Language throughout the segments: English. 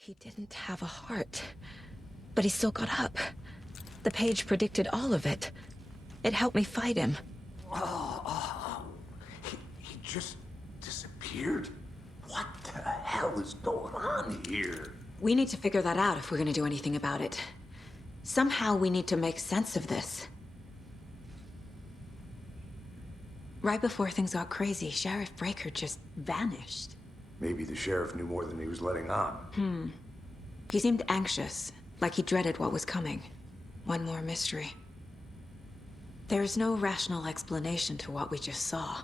He didn't have a heart, but he still got up. The page predicted all of it. It helped me fight him. He just disappeared? What the hell is going on here? We need to figure that out if we're gonna do anything about it. Somehow we need to make sense of this. Right before things got crazy, Sheriff Breaker just vanished. Maybe the sheriff knew more than he was letting on. He seemed anxious, like he dreaded what was coming. One more mystery. There's no rational explanation to what we just saw.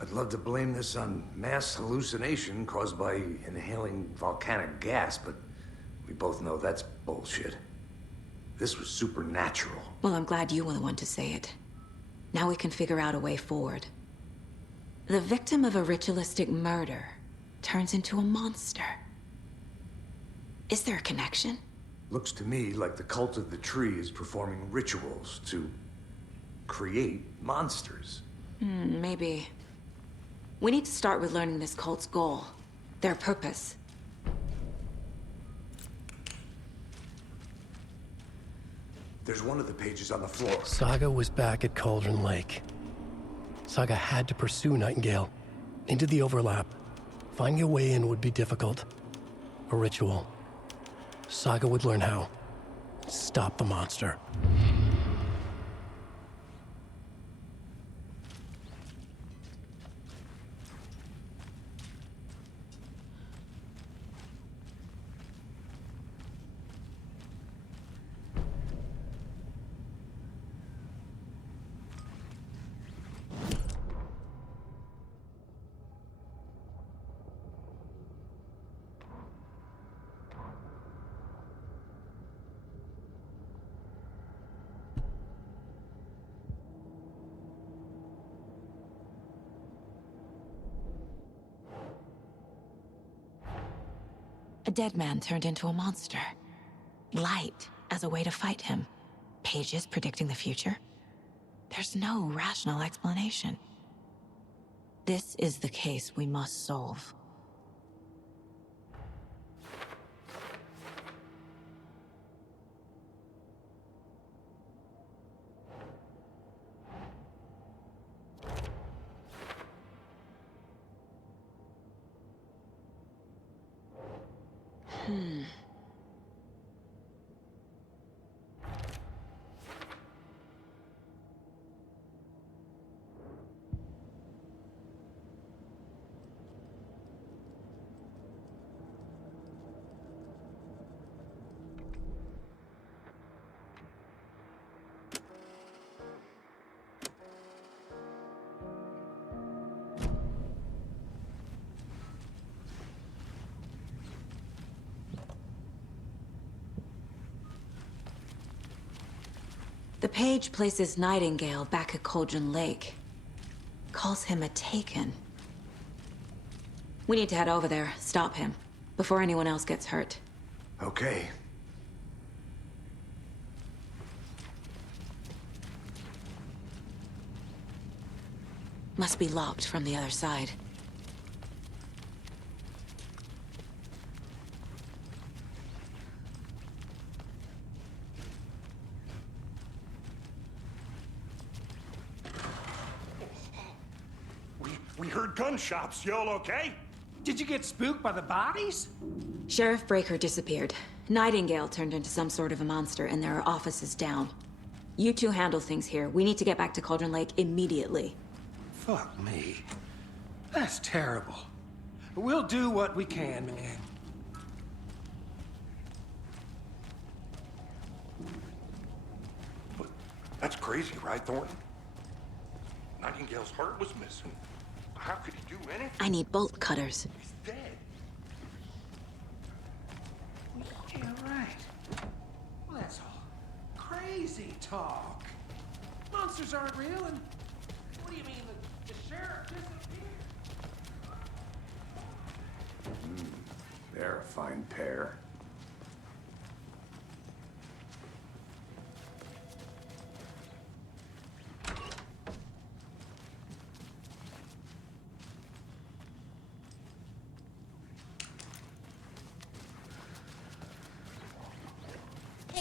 I'd love to blame this on mass hallucination caused by inhaling volcanic gas, but we both know that's bullshit. This was supernatural. Well, I'm glad you were the one to say it. Now we can figure out a way forward. The victim of a ritualistic murder turns into a monster. Is there a connection? Looks to me like the cult of the tree is performing rituals to create monsters. Maybe. We need to start with learning this cult's goal. Their purpose. There's one of the pages on the floor. Saga was back at Cauldron Lake. Saga had to pursue Nightingale. Into the overlap. Finding a way in would be difficult. A ritual. Saga would learn how. Stop the monster. A dead man turned into a monster. Light as a way to fight him. Pages predicting the future. There's no rational explanation. This is the case we must solve. The page places Nightingale back at Cauldron Lake. Calls him a Taken. We need to head over there, stop him, before anyone else gets hurt. Okay. Must be locked from the other side. We heard gunshots. Y'all okay? Did you get spooked by the bodies? Sheriff Breaker disappeared. Nightingale turned into some sort of a monster, and there are offices down. You two handle things here. We need to get back to Cauldron Lake immediately. Fuck me. That's terrible. We'll do what we can, man. But that's crazy, right, Thornton? Nightingale's heart was missing. How could he do anything? I need bolt cutters. He's dead. Yeah, right. Well, that's all crazy talk. Monsters aren't real, and what do you mean the sheriff disappeared? They're a fine pair.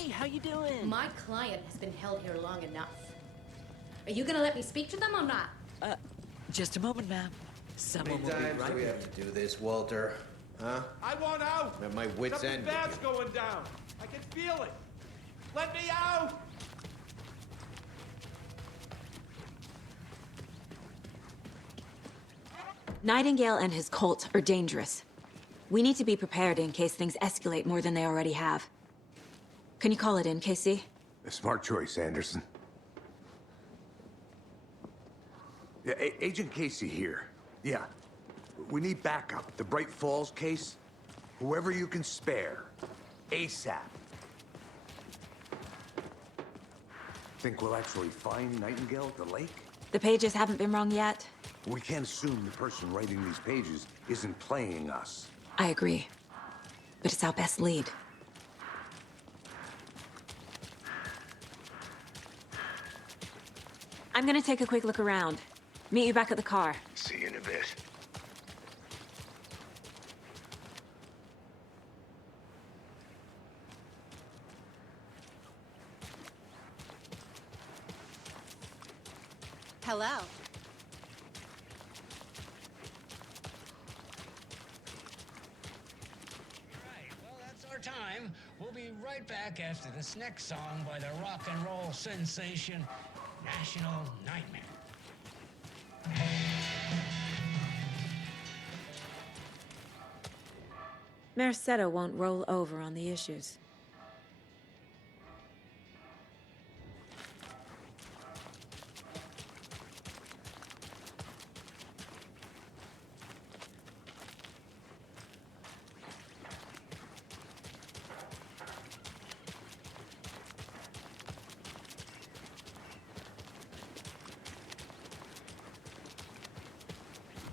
Hey, how you doing? My client has been held here long enough. Are you gonna let me speak to them or not? Just a moment, ma'am. Someone will be times right do we with have to do this, Walter? Huh? I want out! I'm at my wit's Something end. with bad's you. going down. I can feel it. Let me out! Nightingale and his cult are dangerous. We need to be prepared in case things escalate more than they already have. Can you call it in, Casey? A smart choice, Anderson. Yeah, Agent Casey here. Yeah. We need backup. The Bright Falls case? Whoever you can spare. ASAP. Think we'll actually find Nightingale at the lake? The pages haven't been wrong yet. We can't assume the person writing these pages isn't playing us. I agree. But it's our best lead. I'm gonna take a quick look around. Meet you back at the car. See you in a bit. Hello. Right, well, that's our time. We'll be right back after this next song by the rock and roll sensation, National Nightmare. Mercado won't roll over on the issues.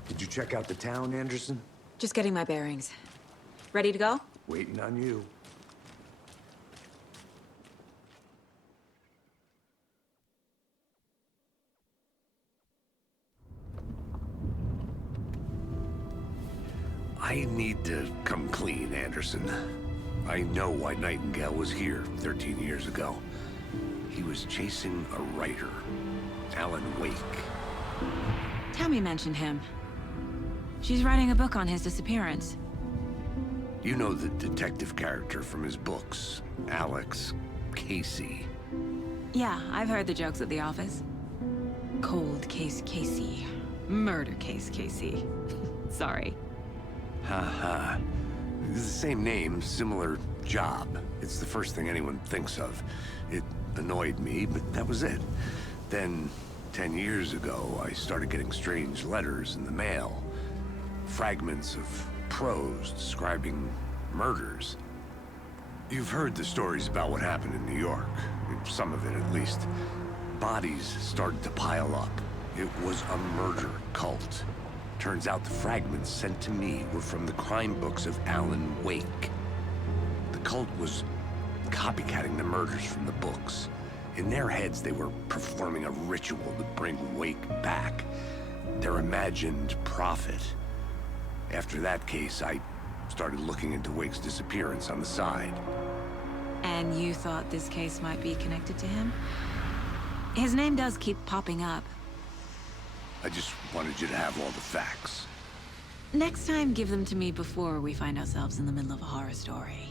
Did you check out the town, Anderson? Just getting my bearings. Ready to go? Waiting on you. I need to come clean, Anderson. I know why Nightingale was here 13 years ago. He was chasing a writer, Alan Wake. Tammy mentioned him. She's writing a book on his disappearance. You know the detective character from his books, Alex Casey. Yeah, I've heard the jokes at the office. Cold case Casey. Murder case Casey. Sorry. Ha. It's the same name, similar job. It's the first thing anyone thinks of. It annoyed me, but that was it. Then, 10 years ago, I started getting strange letters in the mail. Fragments of prose describing murders. You've heard the stories about what happened in New York. Some of it, at least. Bodies started to pile up. It was a murder cult. Turns out the fragments sent to me were from the crime books of Alan Wake. The cult was copycatting the murders from the books. In their heads, they were performing a ritual to bring Wake back. Their imagined prophet. After that case, I started looking into Wake's disappearance on the side. And you thought this case might be connected to him? His name does keep popping up. I just wanted you to have all the facts. Next time, give them to me before we find ourselves in the middle of a horror story.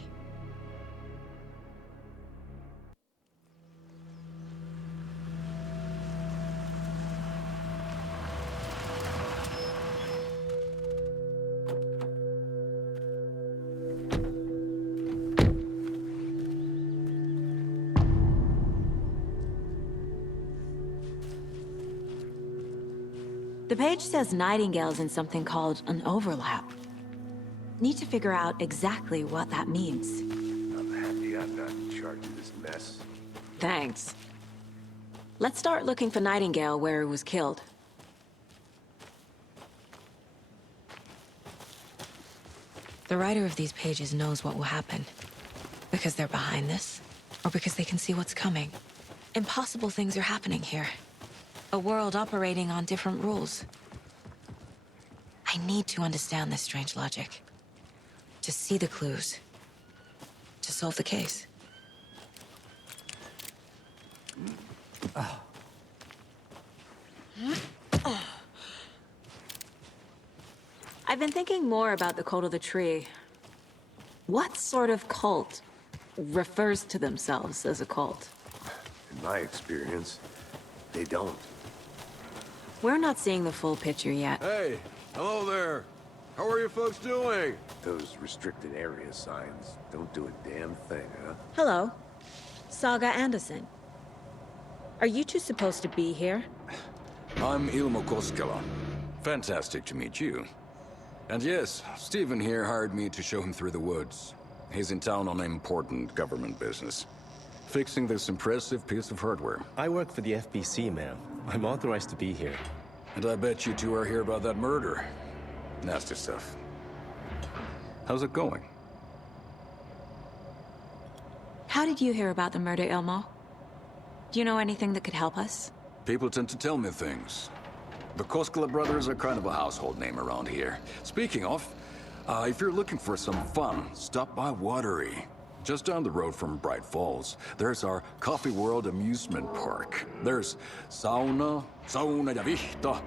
The page says Nightingale's in something called an overlap. Need to figure out exactly what that means. I'm happy I'm not in charge of this mess. Thanks. Let's start looking for Nightingale where he was killed. The writer of these pages knows what will happen. Because they're behind this, or because they can see what's coming. Impossible things are happening here. A world operating on different rules. I need to understand this strange logic. To see the clues. To solve the case. I've been thinking more about the cult of the tree. What sort of cult refers to themselves as a cult? In my experience, they don't. We're not seeing the full picture yet. Hey, hello there. How are you folks doing? Those restricted area signs don't do a damn thing, huh? Hello. Saga Anderson. Are you two supposed to be here? I'm Ilmo Koskela. Fantastic to meet you. And yes, Stephen here hired me to show him through the woods. He's in town on important government business. Fixing this impressive piece of hardware. I work for the FBC, ma'am. I'm authorized to be here. And I bet you two are here about that murder. Nasty stuff. How's it going? How did you hear about the murder, Ilmo? Do you know anything that could help us? People tend to tell me things. The Koskela brothers are kind of a household name around here. Speaking of, if you're looking for some fun, stop by Watery. Just down the road from Bright Falls, there's our Coffee World amusement park. There's sauna ja vihta.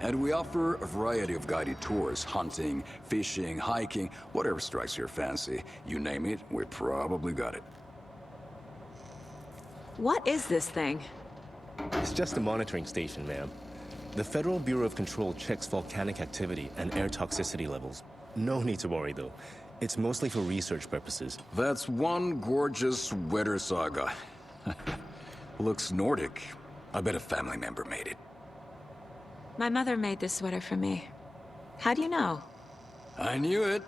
And we offer a variety of guided tours, hunting, fishing, hiking, whatever strikes your fancy. You name it, we probably got it. What is this thing? It's just a monitoring station, ma'am. The Federal Bureau of Control checks volcanic activity and air toxicity levels. No need to worry, though. It's mostly for research purposes. That's one gorgeous sweater, Saga. Looks Nordic. I bet a family member made it. My mother made this sweater for me. How do you know? I knew it.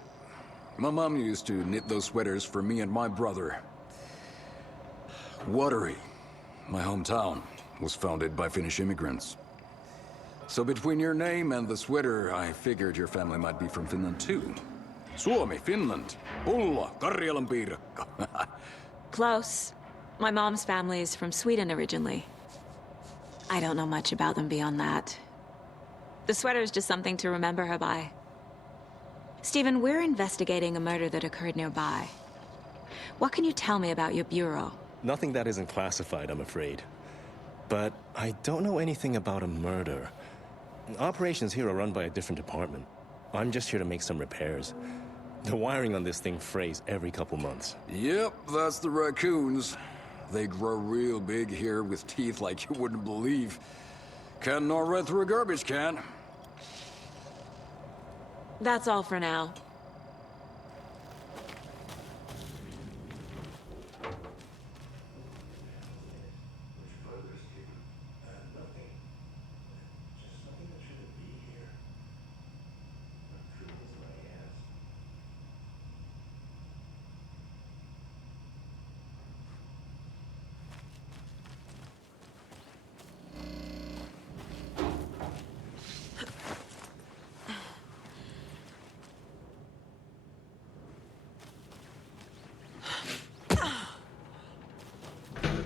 My mom used to knit those sweaters for me and my brother. Watery, my hometown, was founded by Finnish immigrants. So between your name and the sweater, I figured your family might be from Finland too. Suomi, Finland. Pulla, Karjalan piirakka. Close. My mom's family is from Sweden originally. I don't know much about them beyond that. The sweater is just something to remember her by. Stephen, we're investigating a murder that occurred nearby. What can you tell me about your bureau? Nothing that isn't classified, I'm afraid. But I don't know anything about a murder. Operations here are run by a different department. I'm just here to make some repairs. The wiring on this thing frays every couple months. Yep, that's the raccoons. They grow real big here with teeth like you wouldn't believe. Can't gnaw right through a garbage can. That's all for now.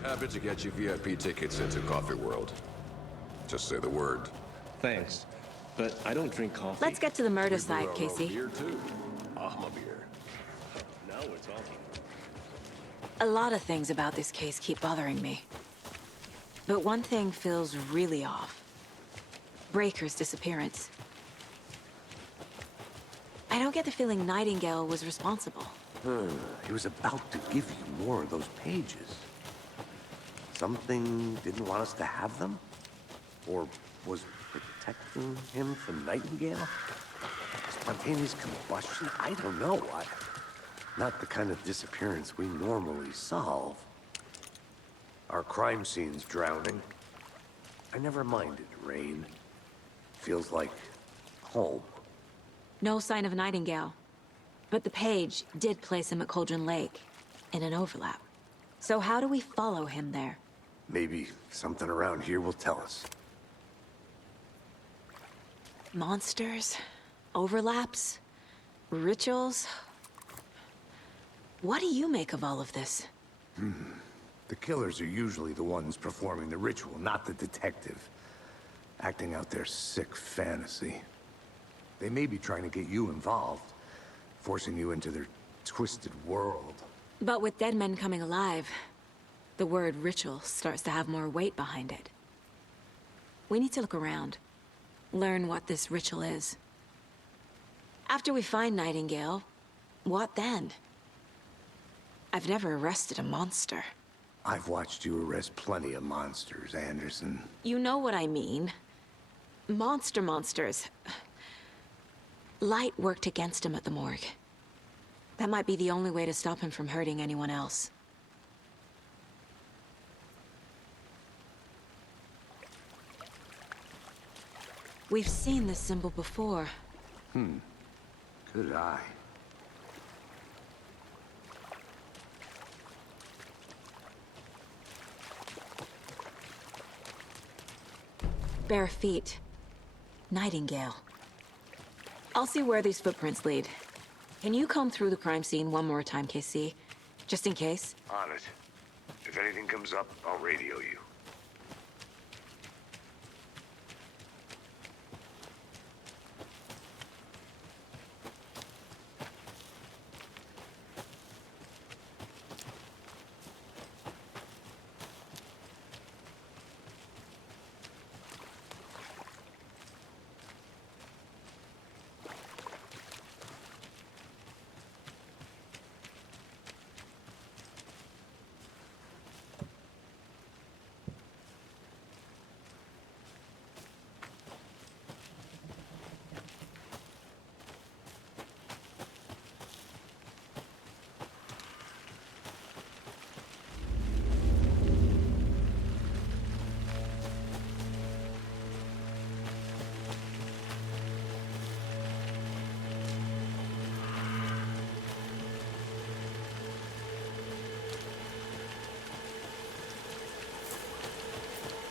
Happy to get you VIP tickets into Coffee World. Just say the word. Thanks. But I don't drink coffee. Let's get to the murder site, Casey. Beer too. Ahma beer. Now we're talking. A lot of things about this case keep bothering me. But one thing feels really off. Breaker's disappearance. I don't get the feeling Nightingale was responsible. He was about to give you more of those pages. Something didn't want us to have them? Or was protecting him from Nightingale? Spontaneous combustion? I don't know. Not the kind of disappearance we normally solve. Our crime scene's drowning. I never minded rain. Feels like home. No sign of Nightingale. But the page did place him at Cauldron Lake, in an overlap. So how do we follow him there? Maybe something around here will tell us. Monsters? Overlaps? Rituals? What do you make of all of this? The killers are usually the ones performing the ritual, not the detective. Acting out their sick fantasy. They may be trying to get you involved, forcing you into their twisted world. But with dead men coming alive, The word ritual starts to have more weight behind it. We need to look around. Learn what this ritual is. After we find Nightingale, what then? I've never arrested a monster. I've watched you arrest plenty of monsters, Anderson. You know what I mean. Monsters. Light worked against him at the morgue. That might be the only way to stop him from hurting anyone else. We've seen this symbol before. Good eye. Bare feet. Nightingale. I'll see where these footprints lead. Can you comb through the crime scene one more time, KC? Just in case? On it. If anything comes up, I'll radio you.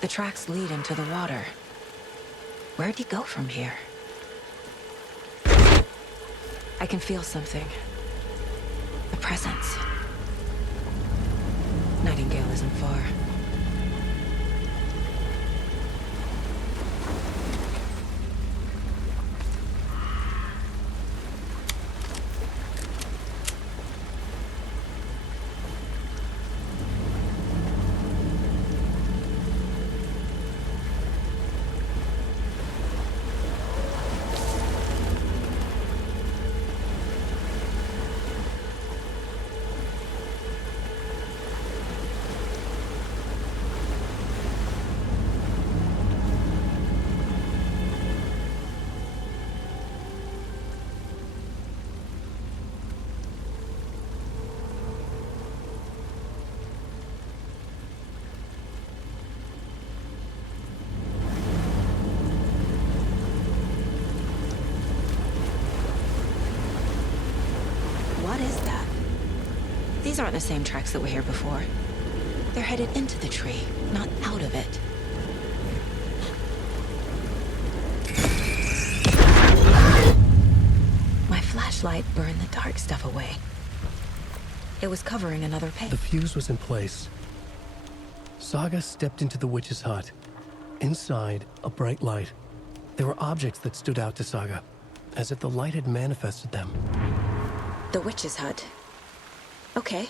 The tracks lead into the water. Where'd he go from here? I can feel something. A presence. Nightingale isn't far. What is that? These aren't the same tracks that were here before. They're headed into the tree, not out of it. My flashlight burned the dark stuff away. It was covering another page. The fuse was in place. Saga stepped into the witch's hut. Inside, a bright light. There were objects that stood out to Saga, as if the light had manifested them. The witch's hut. Okay.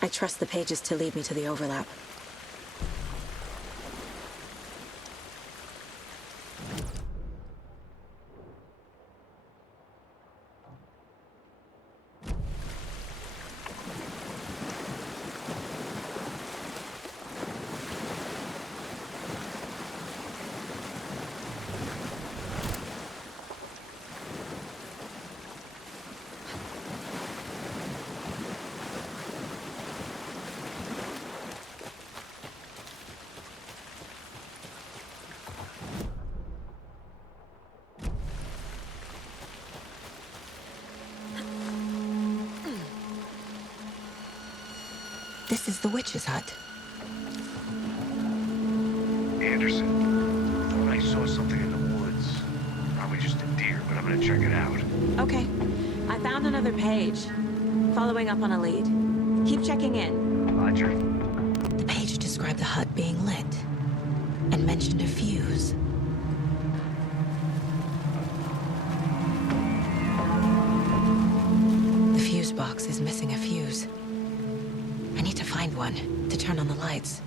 I trust the pages to lead me to the overlap. This is the witch's hut. Anderson, I thought I saw something in the woods. Probably just a deer, but I'm gonna check it out. Okay. I found another page. Following up on a lead. Keep checking in. Roger. The page described the hut being lit and mentioned a fuse. The fuse box is missing a fuse. I need to find one. one to turn on the lights.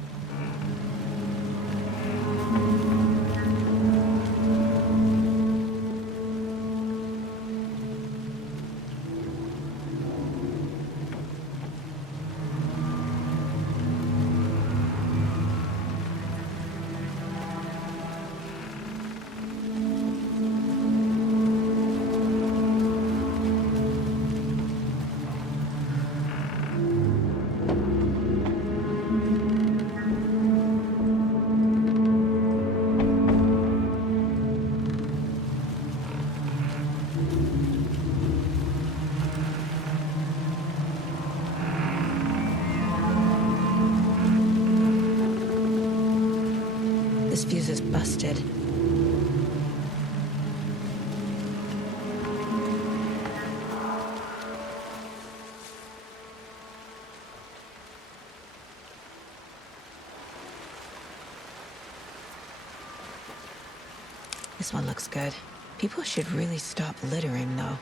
This fuse is busted. This one looks good. People should really stop littering, though.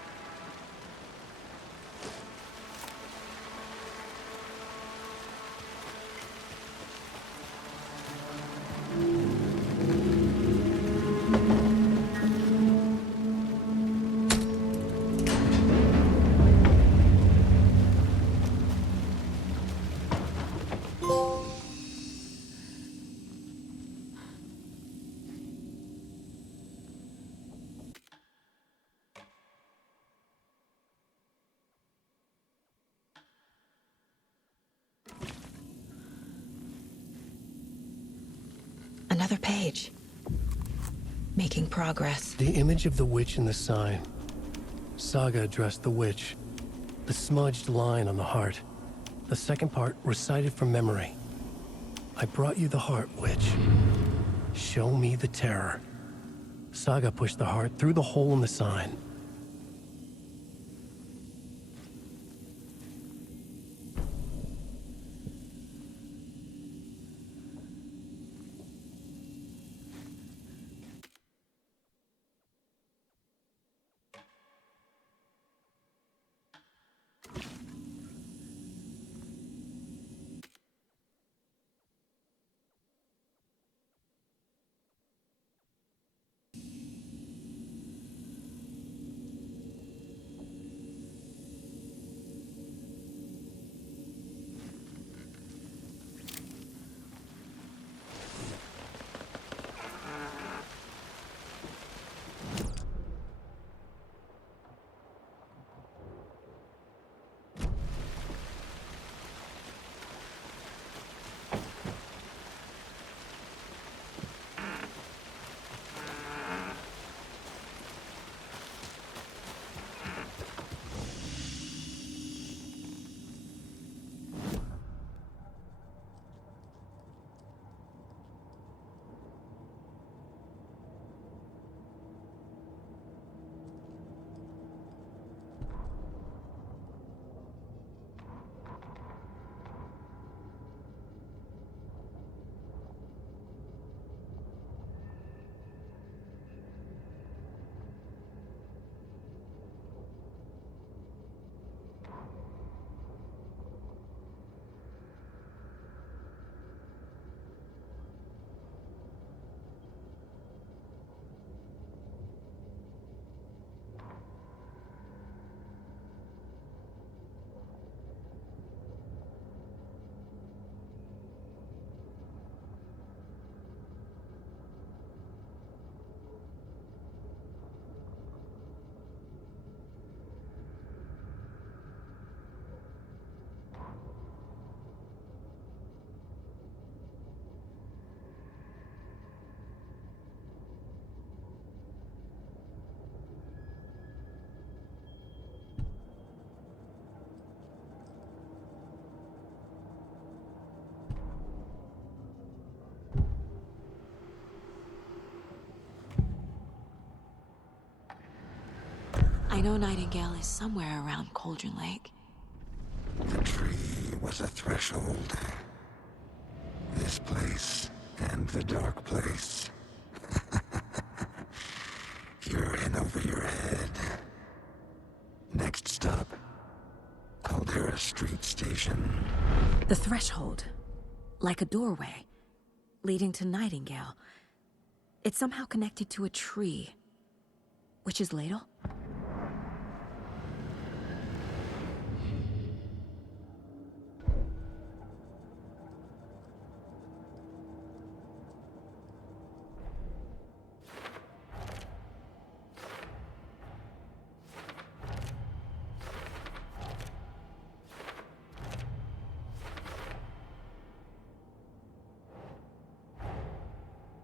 Another page. Making progress. The image of the witch in the sign. Saga addressed the witch. The smudged line on the heart. The second part recited from memory. I brought you the heart, witch. Show me the terror. Saga pushed the heart through the hole in the sign. I know Nightingale is somewhere around Cauldron Lake. The tree was a threshold. This place and the dark place. You're in over your head. Next stop, Caldera Street Station. location. The threshold. Like a doorway. Leading to Nightingale. It's somehow connected to a tree. Witch's ladle?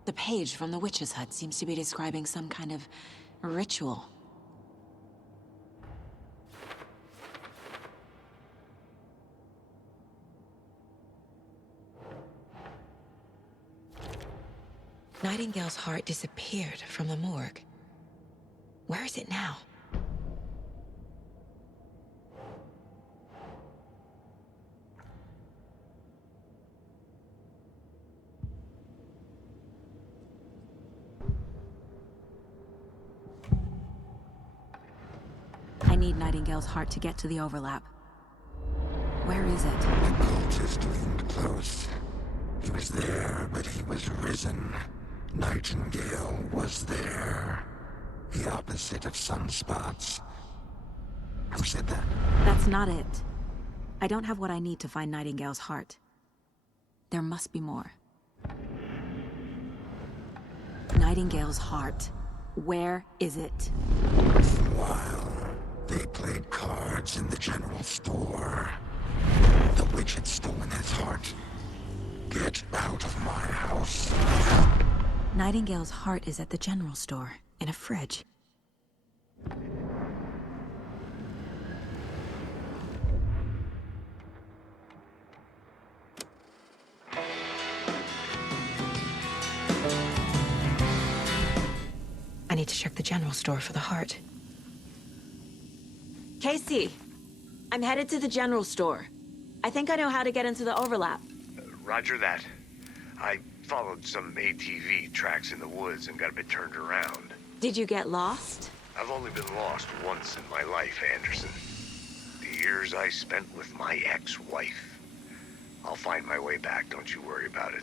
The page from the witch's hut seems to be describing some kind of ritual. Nightingale's heart disappeared from the morgue. Where is it now? I need Nightingale's heart to get to the overlap. Where is it? The cultist leaned close. He was there, but he was risen. Nightingale was there. The opposite of sunspots. Who said that? That's not it. I don't have what I need to find Nightingale's heart. There must be more. Nightingale's heart. Where is it? While they played cards in the general store, the witch had stolen his heart. Get out of my house. Nightingale's heart is at the general store, in a fridge. I need to check the general store for the heart. Casey, I'm headed to the general store. I think I know how to get into the overlap. Roger that. I followed some ATV tracks in the woods and got a bit turned around. Did you get lost? I've only been lost once in my life, Anderson. The years I spent with my ex-wife. I'll find my way back, don't you worry about it.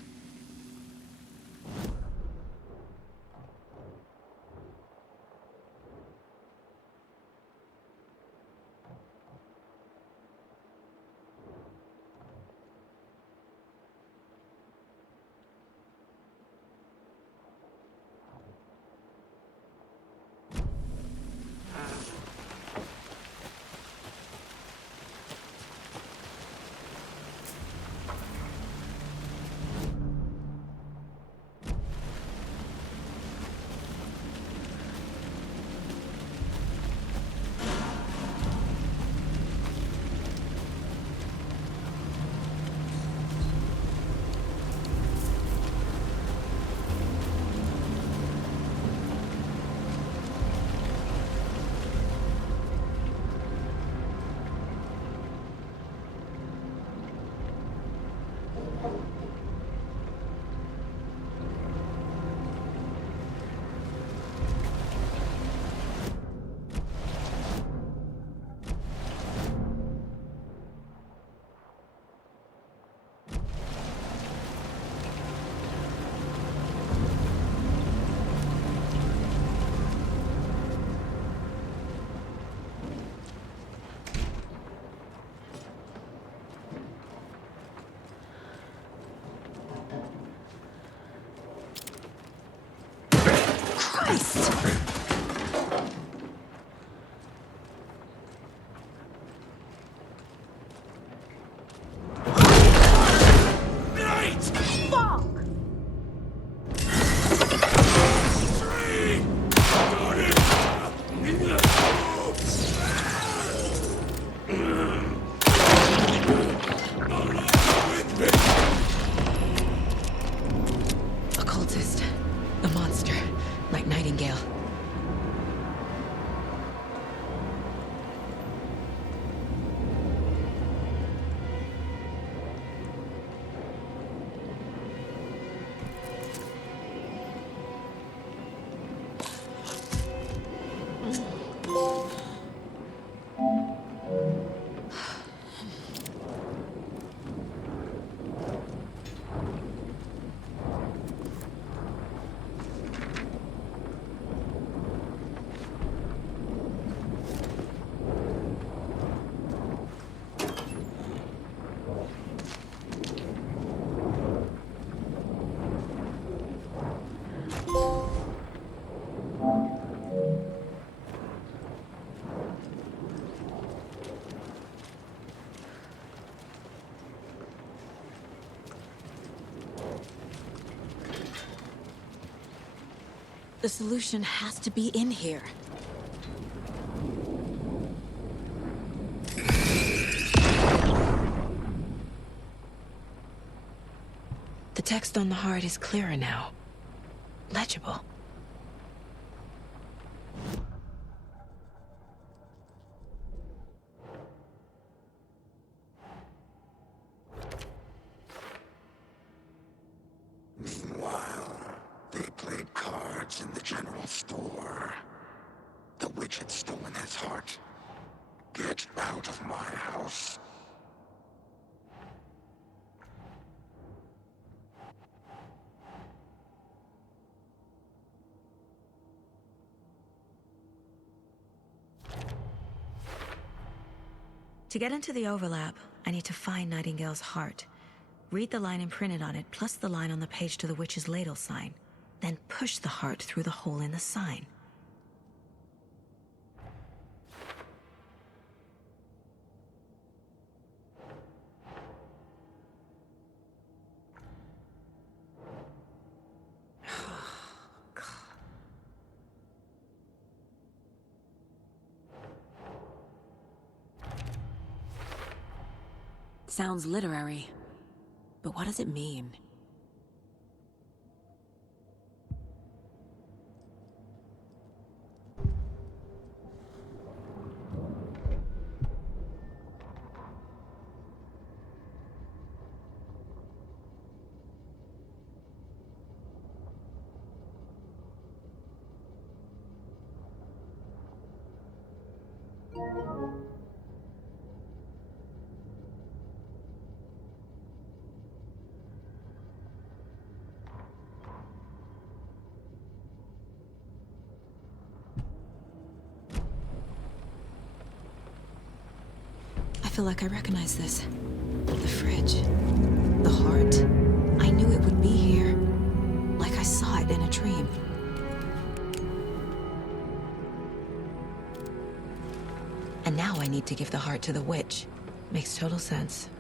The solution has to be in here. The text on the heart is clearer now. Legible. Meanwhile, they played cards in the general store. The witch had stolen his heart. Get out of my house. To get into the overlap, I need to find Nightingale's heart. Read the line imprinted on it, plus the line on the page to the witch's ladle sign. Then push the heart through the hole in the sign. Sounds literary, but what does it mean? I feel like I recognize this. The fridge. The heart. I knew it would be here. Like I saw it in a dream. And now I need to give the heart to the witch. Makes total sense.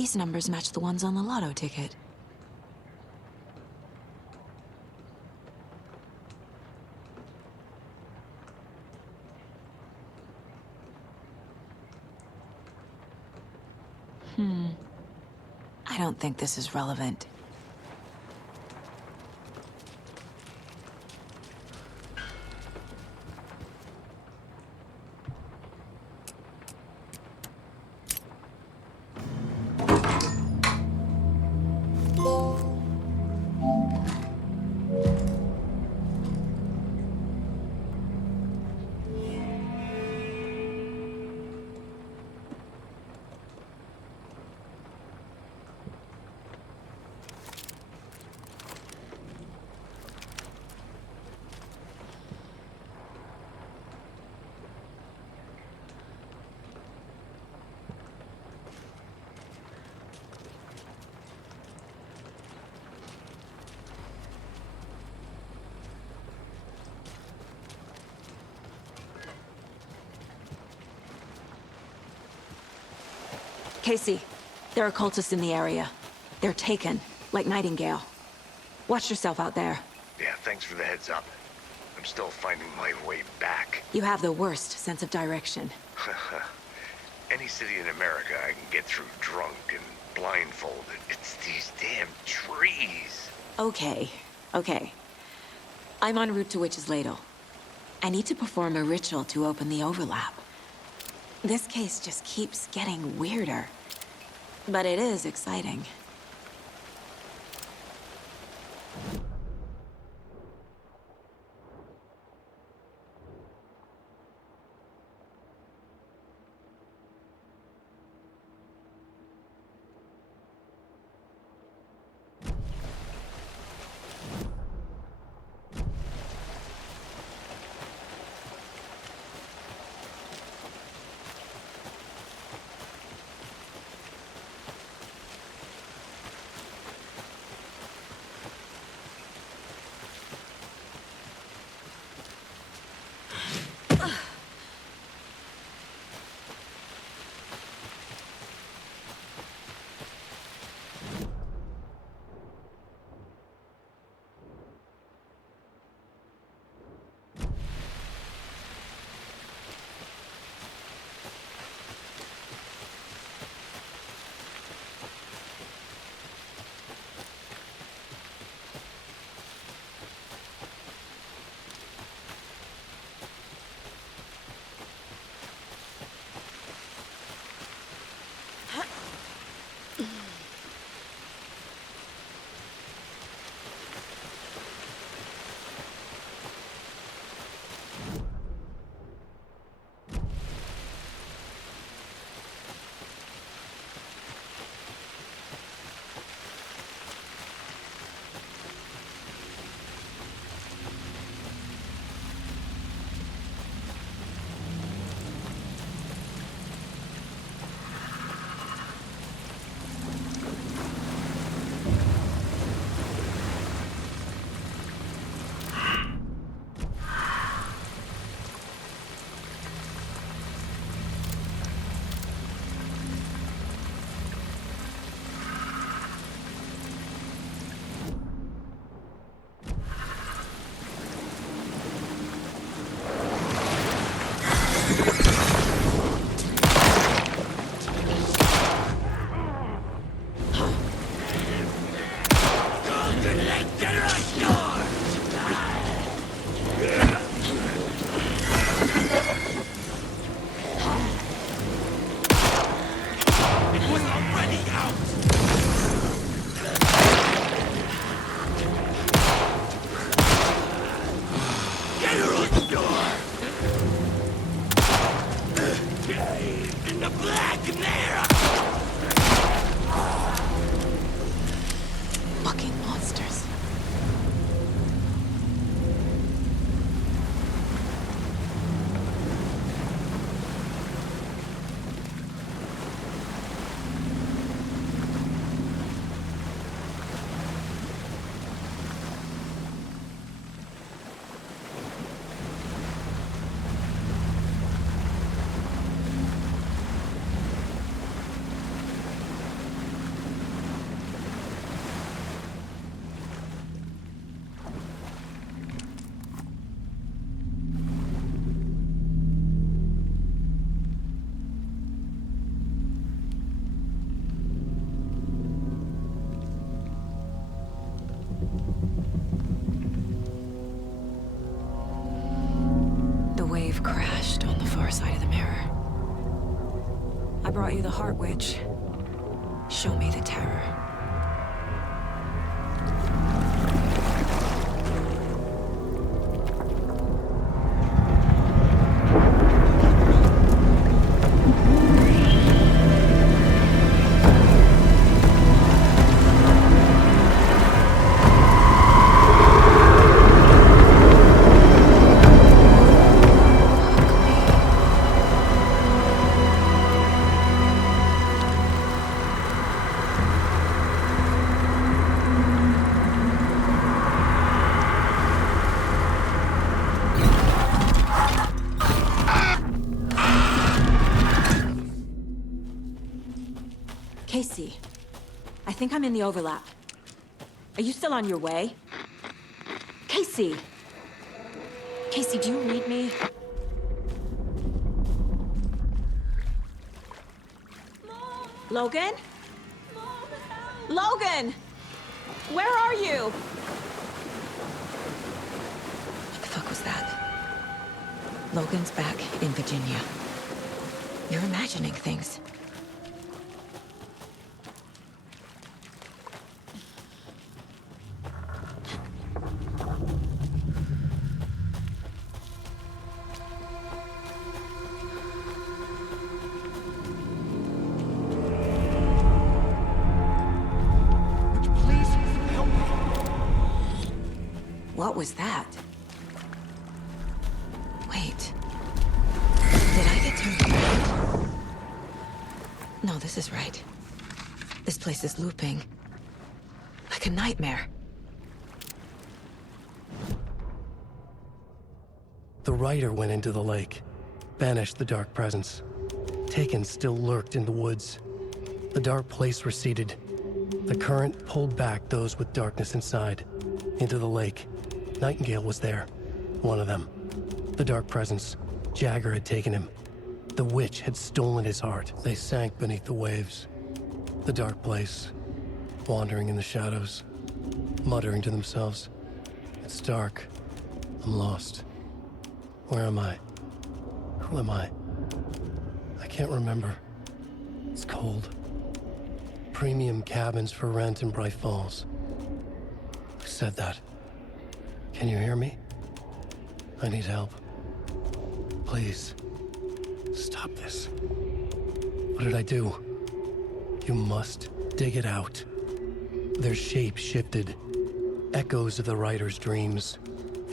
These numbers match the ones on the lotto ticket. I don't think this is relevant. Casey, there are cultists in the area. They're taken, like Nightingale. Watch yourself out there. Yeah, thanks for the heads up. I'm still finding my way back. You have the worst sense of direction. Any city in America I can get through drunk and blindfolded. It's these damn trees. Okay. I'm en route to Witch's Ladle. I need to perform a ritual to open the overlap. This case just keeps getting weirder. But it is exciting. You've crashed on the far side of the mirror. I brought you the Heart Witch. Show me the terror. Casey, I think I'm in the overlap. Are you still on your way? Casey! Casey, do you read me? Mom! Logan? Mom, help! Logan! Where are you? What the fuck was that? Logan's back in Virginia. You're imagining things. What was that? Wait. Did I get turned around? No, this is right. This place is looping. Like a nightmare. The rider went into the lake, banished the dark presence. Taken still lurked in the woods. The dark place receded. The current pulled back those with darkness inside, into the lake. Nightingale was there, one of them. The dark presence, Jagger had taken him. The witch had stolen his heart. They sank beneath the waves. The dark place, wandering in the shadows, muttering to themselves. It's dark. I'm lost. Where am I? Who am I? I can't remember. It's cold. Premium cabins for rent in Bright Falls. Who said that? Can you hear me? I need help. Please. Stop this. What did I do? You must dig it out. Their shape shifted. Echoes of the writer's dreams.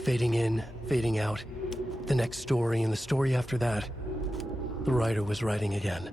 Fading in, fading out. The next story and the story after that. The writer was writing again.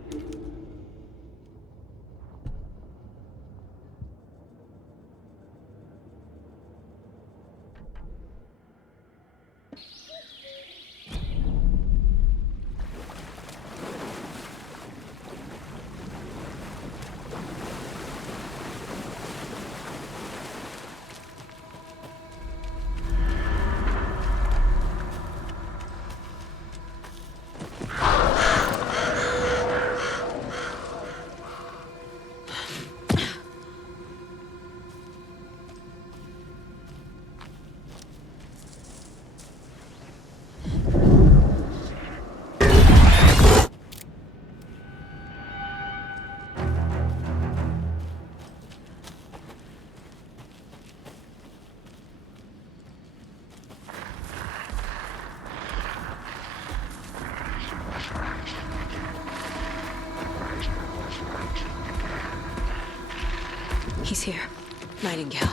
He's here. Nightingale.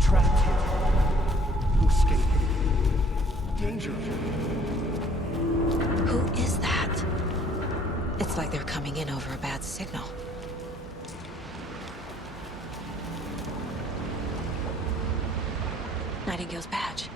Trapped here. To escape. Danger. Who is that? It's like they're coming in over a bad signal. Nightingale's badge.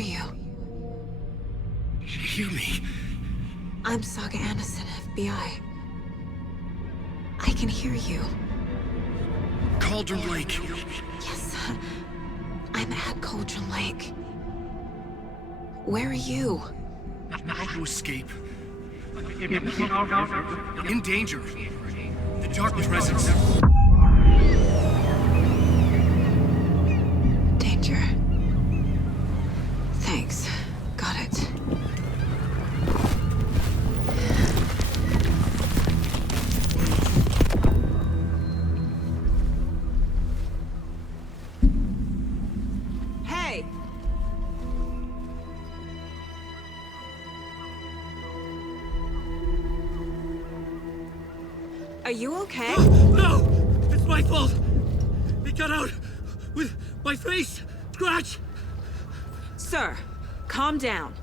you? Hear me. I'm Saga Anderson, FBI. I can hear you. Cauldron Lake. Yes, I'm at Cauldron Lake. Where are you? How to escape. In danger. The dark presence. Danger. Thanks. Got it. Hey! Are you okay? No! It's my fault! He got out with my face scratch! Sir, calm down.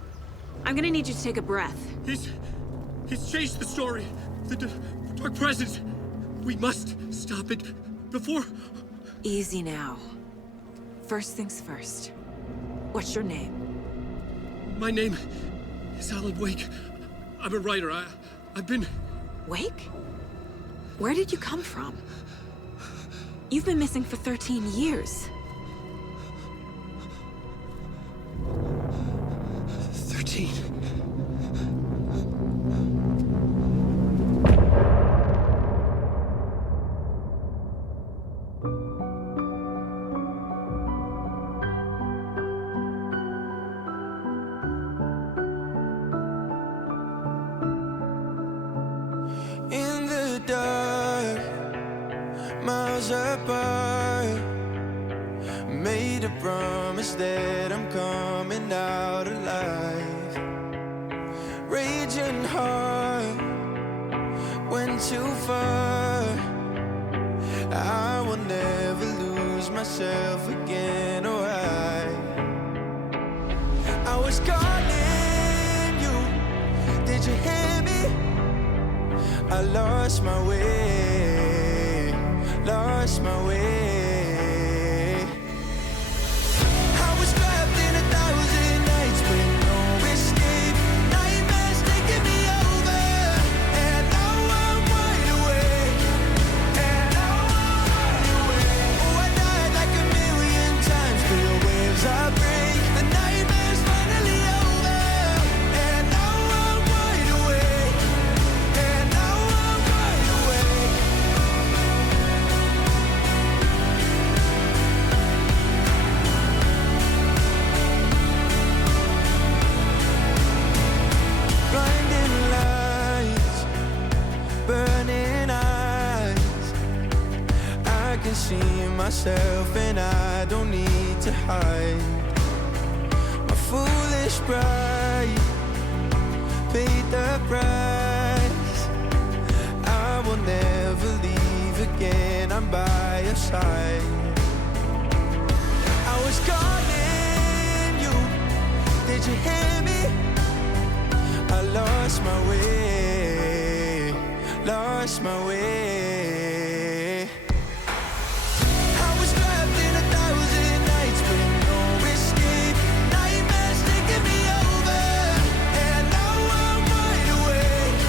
I'm gonna need you to take a breath. He's changed the story. The dark presence. We must stop it before... Easy now. First things first. What's your name? My name is Alan Wake. I'm a writer. I've been... Wake? Where did you come from? You've been missing for 13 years. 13. In the dark, miles apart, made a promise that I'm coming out alive. Raging heart, went too far. I will never lose myself again, or I was calling you, did you hear me? I lost my way, lost my way. I was trapped in 1,000 nights with no escape. Nightmares taking me over, and now I'm wide awake. And now I'm wide awake. Oh, I died like 1,000,000 times, feel the waves I break. The nightmare's finally over, and now I'm wide awake. And now I'm wide awake. Blinding lights, burning eyes. I can see myself and I don't need to hide. My foolish pride paid the price. I will never leave again, I'm by your side. I was calling you, did you hear me? I lost my way, lost my way. I was trapped in 1,000 nights with no escape. Nightmares taking me over, and now I'm wide awake.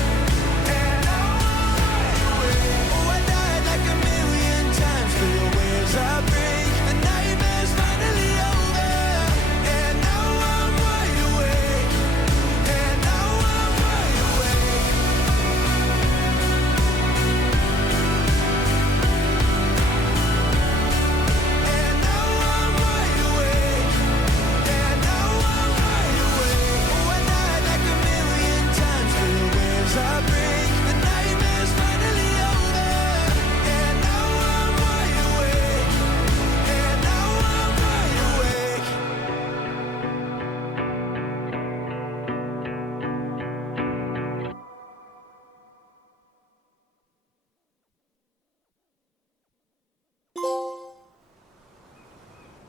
And now I'm wide awake. Oh, I died like 1,000,000 times, feel the waves I break. The nightmare's finally over, and now I'm wide awake. And now I'm wide awake. And now I'm wide awake. And now I'm wide awake. Oh, I died like 1,000,000 times, feel the waves I break. The nightmare's finally over, and now I'm wide awake. And now I'm wide awake.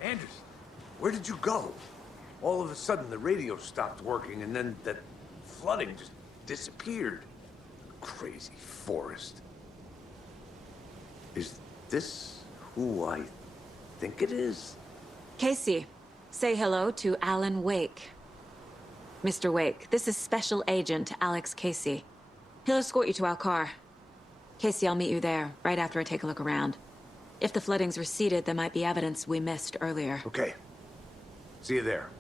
Anders, where did you go? All of a sudden, the radio stopped working, and then that flooding just disappeared. Crazy forest. Is this who I think it is? Casey, Say hello to Alan Wake. Mr. Wake, this is Special Agent Alex Casey. He'll escort you to our car. Casey, I'll meet you there, right after I take a look around. If the flooding's receded, there might be evidence we missed earlier. Okay. See you there.